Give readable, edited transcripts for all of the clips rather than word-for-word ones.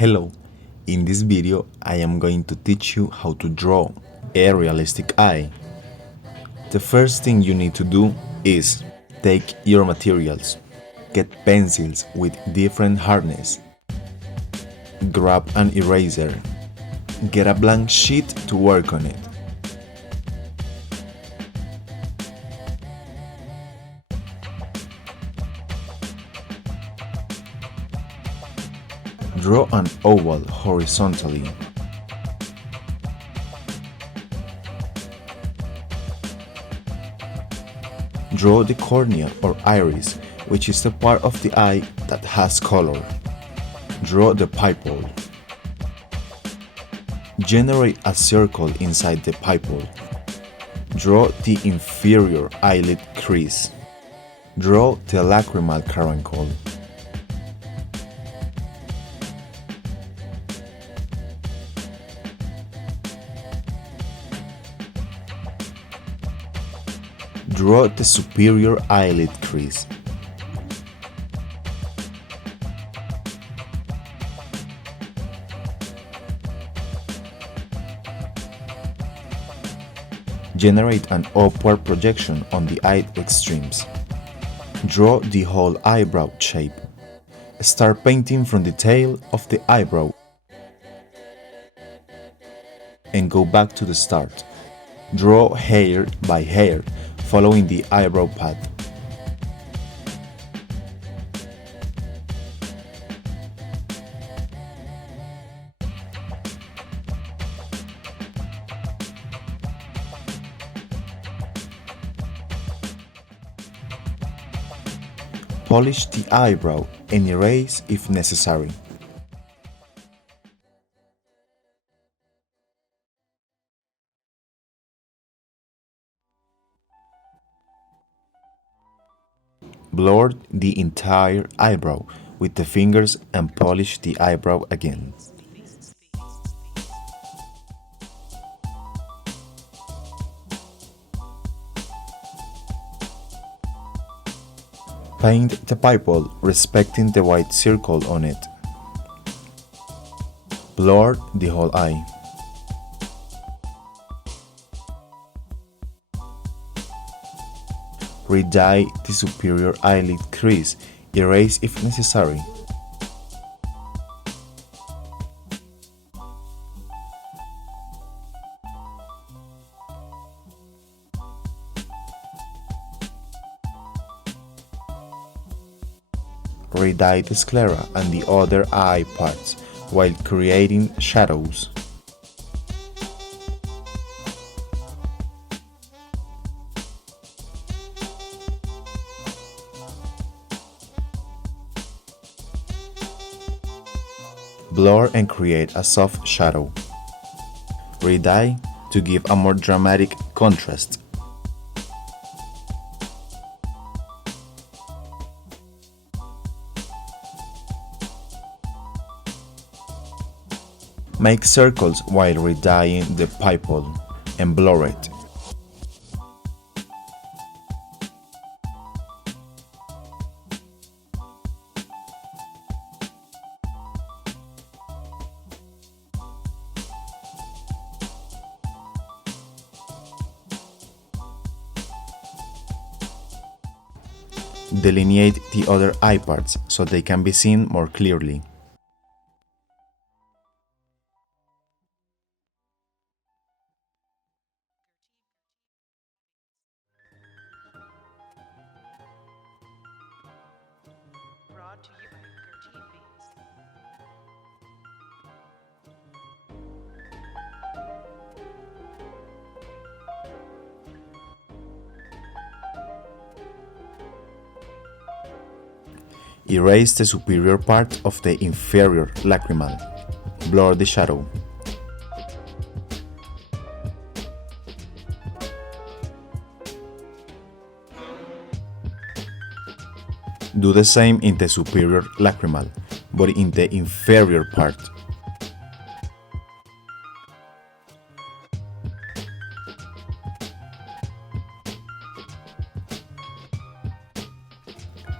Hello, in this video I am going to teach you how to draw a realistic eye. The first thing you need to do is take your materials, get pencils with different hardness, grab an eraser, get a blank sheet to work on it. Draw an oval horizontally. Draw the cornea or iris, which is the part of the eye that has color. Draw the pupil. Generate a circle inside the pupil. Draw the inferior eyelid crease. Draw the lacrimal caruncle. Draw the superior eyelid crease. Generate an upward projection on the eye extremes. Draw the whole eyebrow shape. Start painting from the tail of the eyebrow and go back to the start. Draw hair by hair, following the eyebrow path. Polish the eyebrow and erase if necessary. Blur the entire eyebrow with the fingers and polish the eyebrow again. Paint the pupil respecting the white circle on it. Blur the whole eye. Redye the superior eyelid crease, erase if necessary. Redye the sclera and the other eye parts while creating shadows. Blur and create a soft shadow. Redye to give a more dramatic contrast. Make circles while redyeing the pupil and blur it. Delineate the other eye parts so they can be seen more clearly. Brought to you by Redye. Erase the superior part of the inferior lacrimal. Blur the shadow. Do the same in the superior lacrimal, but in the inferior part.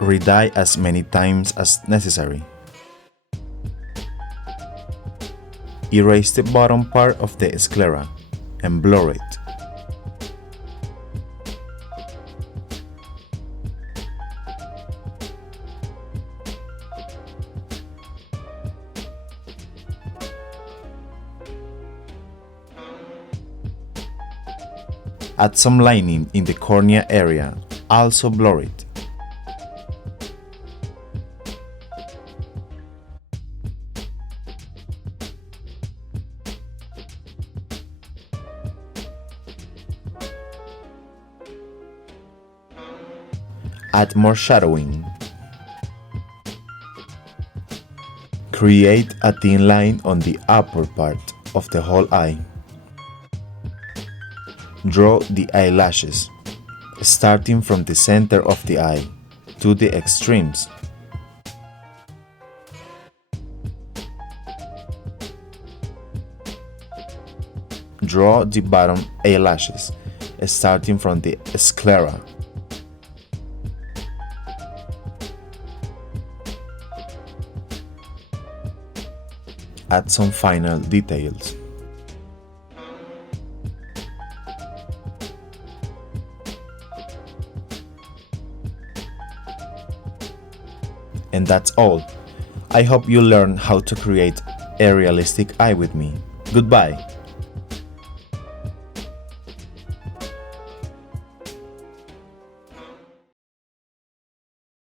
Redye as many times as necessary. Erase the bottom part of the sclera and blur it. Add some lining in the cornea area, also blur it. Add more shadowing. Create a thin line on the upper part of the whole eye. Draw the eyelashes, starting from the center of the eye to the extremes. Draw the bottom eyelashes, starting from the sclera. Add some final details. And that's all. I hope you learn how to create a realistic eye with me. Goodbye.